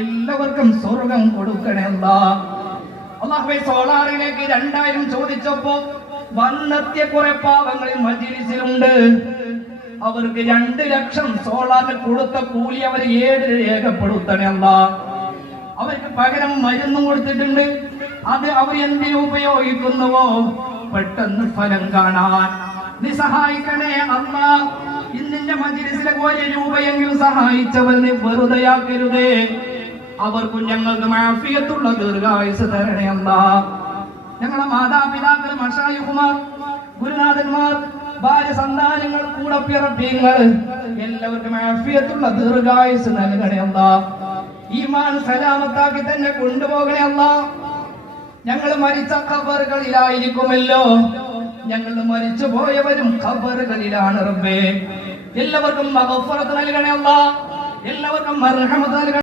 എല്ലാവർക്കും സ്വർഗം കൊടുക്കണേ അല്ലാഹ്. അല്ലാഹുവേ, സോളാറിലേക്ക് 2000 ചോദിച്ചപ്പോ വന്നെത്തിയ കുറെ പാവങ്ങളിൽ മജ്‌ലിസിലുണ്ട്. അവർക്ക് 2 ലക്ഷം സോളാറിന് കൊടുത്ത കൂലി അവർ 7 രേഖപ്പെടുത്തണേ അല്ലാഹ്. അവർക്ക് പകരം മരുന്നും കൊടുത്തിട്ടുണ്ട്. അത് അവർ എന്തിനു ഉപയോഗിക്കുന്നുവോ പെട്ടെന്ന് ഫലം കാണാൻ നീ സഹായിക്കണേ അല്ലാഹ്. ഇന്നിന്റെ മജ്‌ലിസിലെ 1 രൂപയെങ്കിലും സഹായിച്ചവർ നീ വെറുതെയാക്കരുതേ. അവർക്കും ഞങ്ങൾക്ക് ആഫിയത്തുള്ള ദീർഘായുസ് തരണേ അല്ലാഹ്. ഞങ്ങളുടെ മാതാപിതാക്കൾ, മശായിഖുമാർ, ഗുരുനാഥന്മാർ, ഭാര്യ, സന്താനങ്ങൾ, കൂടപ്പിറപ്പിയങ്ങൾ എല്ലാവർക്കും ആഫിയത്തുള്ള ദീർഘായുസ് നൽകണേ അല്ലാഹ്. ഈമാൻ സലാമത്താക്കി തന്നെ കൊണ്ടുപോകണേ അല്ലാഹ്. ഞങ്ങൾ മരിച്ച ഖബറുകളിലായിരിക്കുമല്ലോ. ഞങ്ങൾ മരിച്ചു പോയവരും ഖബറുകളിലാണ് റബ്ബേ. എല്ലാവർക്കും മഗ്ഫിറത്ത് നൽകണേ അല്ലാഹ്. എല്ലാവർക്കും മർഹമത്ത് നൽകണേ.